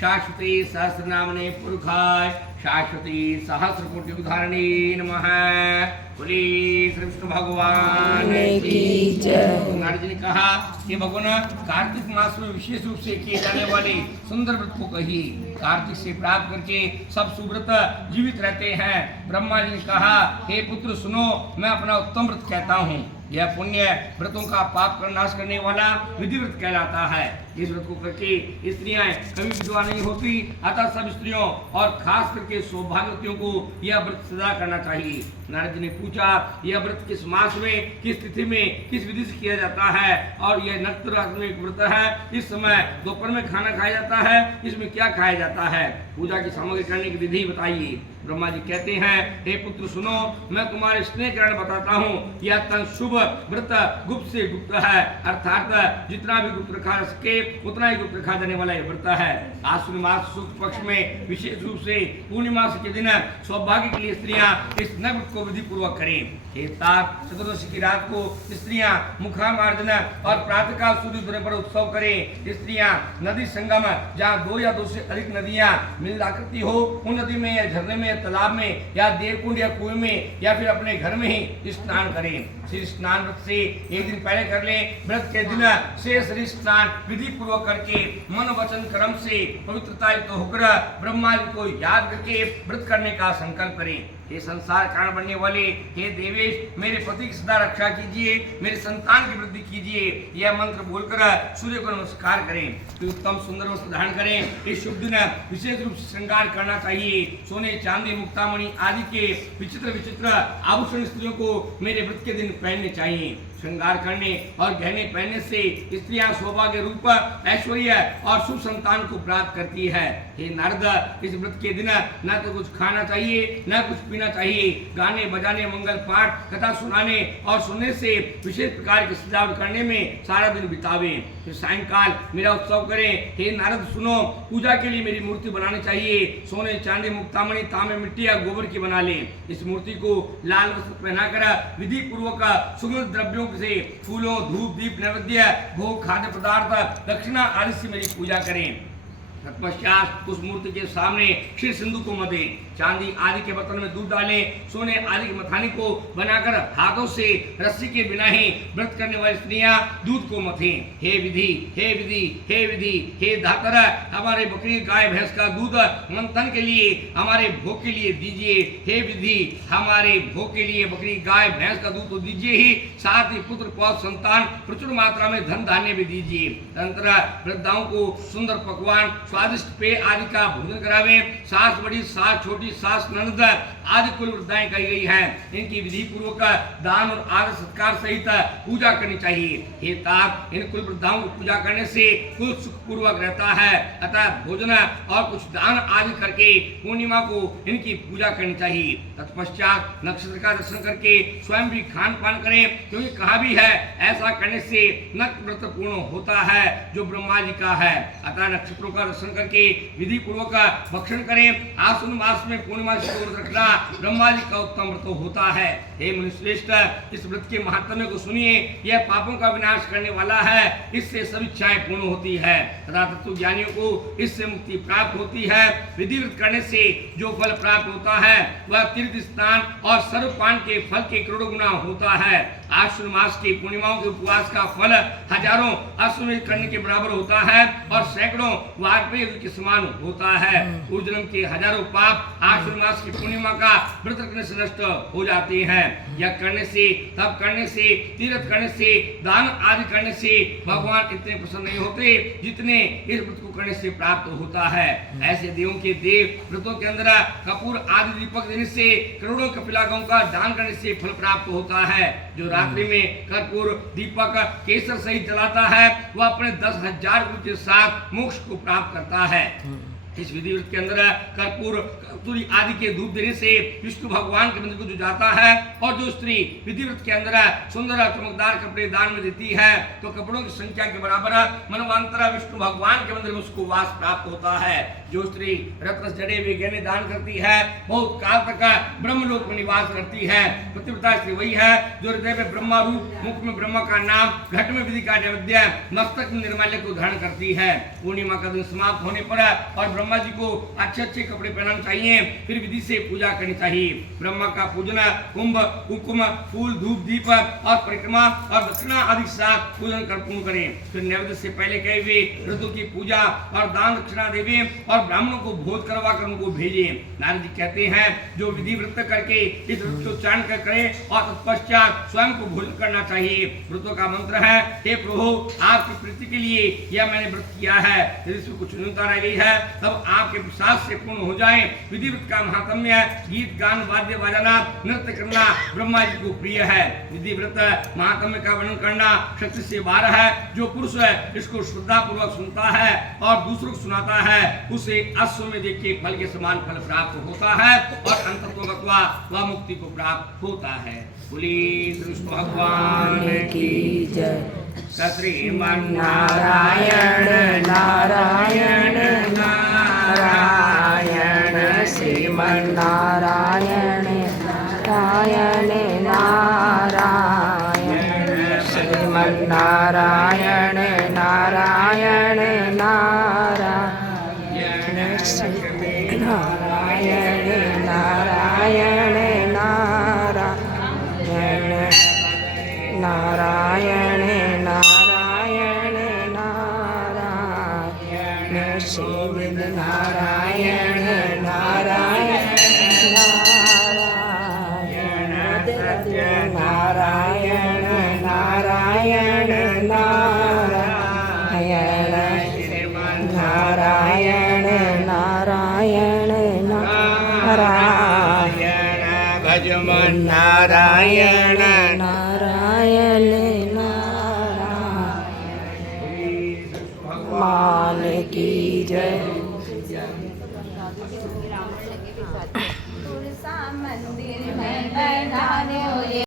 शाश्वती सहस्रनामने पुरुषाय शाश्वती सहस्र कोटि उदाहरणे नमः। बोले श्री विष्णु भगवान की जय। नारद जी ने कहा कि भगवान कार्तिक मास में विशेष रूप से किए जाने वाले सुंदर व्रत को कही। कार्तिक से प्राप्त करके सब सुव्रत जीवित रहते हैं। ब्रह्मा जी ने कहा हे पुत्र सुनो, मैं अपना उत्तम व्रत कहता हूँ। यह पुण्य व्रतों का पाप का नाश करने वाला विधि व्रत कहलाता है। इस व्रत को करके स्त्रियां कभी विधवा नहीं होती। अतः सब स्त्रियों और खास करके सौभाग्यवतियों को यह व्रत सदा करना चाहिए। नारद जी ने पूछा यह व्रत किस मास में, किस तिथि में, किस विधि से किया जाता है? और यह नक्षत्र राशि में एक व्रत है। इस समय दोपहर में खाना खाया जाता है, इसमें क्या खाया जाता है? पूजा की सामग्री करने की विधि बताइए। ब्रह्मा जी कहते हैं हे पुत्र सुनो, मैं तुम्हारे स्नेह कारण बताता हूँ। यह तन शुभ व्रत गुप्त से गुप्त है, अर्थात जितना भी गुप्त रखा सके उतना ही गुप्त रखा जाने वाला यह व्रत है। आश्विन मास शुक्ल पक्ष में विशेष रूप से पूर्णिमा के दिन सौभाग्य के लिए स्त्रियां इस नग्न को विधि पूर्वक करें। चतुर्दशी की रात को स्त्रियां मुखामार्जन और प्रातःकाल सूर्य उदय पर उत्सव करें। स्त्रियां नदी संगम जहाँ 2 या 2 से अधिक नदियां मिल आकृति हो, उन नदी में या झरने में, तालाब में या देवकुंड या कुएं में या फिर अपने घर में ही स्नान करें। श्री स्नान व्रत से एक दिन पहले कर लें। व्रत के दिन से श्री स्नान विधि पूर्वक करके मन वचन कर्म से पवित्रता युक्त होकर ब्रह्मा जी को याद करके व्रत करने का संकल्प करें। हे संसार कारण बनने वाले हे देवेश, मेरे पति की सदा रक्षा कीजिए, मेरे संतान की वृद्धि कीजिए। यह मंत्र बोलकर सूर्य को नमस्कार करें। फिर उत्तम सुंदर वस्त्र धारण करें। इस शुभ दिन विशेष रूप से श्रृंगार करना चाहिए। सोने चांदी मुक्तामणि आदि के विचित्र विचित्र आभूषण स्त्रियों को मेरे व्रत के दिन पहनने चाहिए। श्रृंगार करने और गहने पहनने से स्त्रियां सौभाग्य रूप ऐश्वर्य और शुभ संतान को प्राप्त करती है। हे नारद, इस व्रत के दिन न तो कुछ खाना चाहिए न कुछ पीना चाहिए। गाने बजाने, मंगल पाठ, कथा सुनाने और सुनने से विशेष प्रकार की सजावट करने में सारा दिन बितावे। फिर सायंकाल मेरा उत्सव करें। हे नारद सुनो, पूजा के लिए मेरी मूर्ति बनानी चाहिए। सोने चांदी मुक्तामणि तांबे मिट्टी या गोबर की बना ले। इस मूर्ति को लाल वस्त्र पहनाकर विधि पूर्वक सुगंध द्रव्यों से फूलों, धूप, दीप, नैवेद्य, भोग, खाद्य पदार्थ, दक्षिणा आदि से मेरी पूजा करें। तत्पश्चात उस मूर्ति के सामने क्षीर सिंधु को मधे, चांदी आदि के बर्तन में दूध डालें। सोने आदि की मथानी को बनाकर हाथों से रस्सी के बिना ही व्रत करने वाली स्त्रियां दूध को मथें। हे विधि, हे विधि, हे विधि, हे धातर, हमारे बकरी गाय भैंस का दूध मंथन के लिए हमारे भोग के लिए दीजिए। हे विधि, हमारे भोग के लिए बकरी गाय भैंस का दूध तो दीजिए ही, साथ ही पुत्र पौत्र संतान प्रचुर मात्रा में धन धान्य भी दीजिए। तंत्र वृद्धाओं को सुंदर पकवान, स्वादिष्ट पेय आदि का भोजन करावे। सास बड़ी, सास छोटी, सास ननद आदि कुल वृद्धाएं कही गई हैं। इनकी विधि पूर्वक दान और आदर सत्कार सहित पूजा करनी चाहिए। हे तात, इन कुल वृद्धाओं की पूजा करने से कुल सुख पूर्वक रहता है। अतः भोजन और कुछ दान आदि करके पूर्णिमा को इनकी पूजा करनी चाहिए। तत्पश्चात नक्षत्र का दर्शन करके स्वयं भी खान पान करें, क्योंकि कहा भी है ऐसा करने से नक्ष व्रत पूर्ण होता है जो ब्रह्मा जी का है। अतः नक्षत्रों का दर्शन करके विधि पूर्वक भक्षण करें। आश्विन मास में पूर्णिमा से व्रत रखना ब्रह्मा जी का उत्तम व्रत होता है। हे मुनिश्रेष्ठ, इस व्रत के महात्म्य को सुनिए। यह पापों का विनाश करने वाला है। इससे सभी इच्छाएं पूर्ण होती है तथा तत्व ज्ञानियों को इससे मुक्ति प्राप्त होती है। विधि व्रत करने से जो फल प्राप्त होता है वह तीर्थ स्नान और सर्वपान के फल के करोड़ों गुना होता है। आश्विन मास की पूर्णिमाओं के उपवास का फल हजारों अश्वमेध करने के बराबर होता है और सैकड़ों वाजपेयी के समान होता है। पूर्व जन्म के हजारों पाप आश्विन मास की पूर्णिमा का व्रत रखने से नष्ट हो जाते हैं। यह करने से, तप करने से, तीर्थ करने से, दान आदि करने से भगवान इतने प्रसन्न नहीं होते जितने इस व्रत को करने से प्राप्त होता है। ऐसे देवों के देव व्रतों के अंदर कपूर आदि दीपक देने से, करोड़ों कपिलागों का दान करने से फल प्राप्त होता है। जो रात्रि में कर्पूर दीपक केसर सहित जलाता है वह अपने 10,000 गुरु के साथ मोक्ष को प्राप्त करता है। इस विधि व्रत के अंदर कर्पूर कस्तूरी आदि के धूप देने से विष्णु भगवान के मंदिर को जो जाता है और जो स्त्री विधि व्रत के अंदर सुंदर चमकदार कपड़े दान में देती है तो कपड़ों की संख्या के बराबर मनवांतर विष्णु भगवान के मंदिर में उसको वास प्राप्त होता है। जो स्त्री रत्न जड़े हुए गहने दान करती है बहुत काल तक ब्रह्मलोक में निवास करती है। पतिव्रता स्त्री वही है जो हृदय में ब्रह्मा रूप, मुख में ब्रह्मा का नाम, घट में विधि का नैवेद्य, मस्तक में निर्माल्य को धारण करती है। पूर्णिमा का दिन समाप्त होने पर और ब्रह्मा जी को अच्छे अच्छे कपड़े पहनाने चाहिए, फिर विधि से पूजा करनी चाहिए। ब्रह्मा का पूजन कुंभ, कुंकुम, फूल, धूप, दीप और परिक्रमा और दक्षिणा आदि के साथ पूजन कर पूर्ण करें। फिर नैवेद्य से पहले कहे हुए ऋतु की पूजा और दान दक्षिणा देवे और ब्राह्मणों को भोज करवा कर उनको भेजे। नारद जी कहते हैं जो विधि व्रत करके इस व्रत को उच्चारण करे और तत्पश्चात स्वयं को भोजन करना चाहिए। व्रतों का मंत्र है, हे प्रभु आपकी प्रीति के लिए यह मैंने व्रत किया है, यदि इसमें कुछ न्यूनता रह गई है तब आपके प्रसाद से पूर्ण हो जाए। विधि व्रत का महात्म्य है गीत गान वाद्य बजाना नृत्य करना ब्रह्मा जी को प्रिय है। विधि व्रत महात्म्य का वर्णन करना शक्ति से बाहर है। जो पुरुष है इसको श्रद्धा पूर्वक सुनता है और दूसरों को सुनाता है उसे अश्वमेध के फल के समान फल प्राप्त होता है और अंततः वह मुक्ति को प्राप्त होता है। बोली कृष्ण भगवान की जय। श्रीमन नारायण नारायण नारायण श्रीमन नारायण नारायण नारायण श्रीमन नारायण नारायण नारायण श्रीमन नारायण नारायण नारायण नारायण नारायण नारायण श्रीमन नारायण नारायण नारायण नारायण नारायण नारायण नारायण नारायण नारायण भजमन नारायण नारायण नारायण भगवान की जय। मंदिर में बैठाने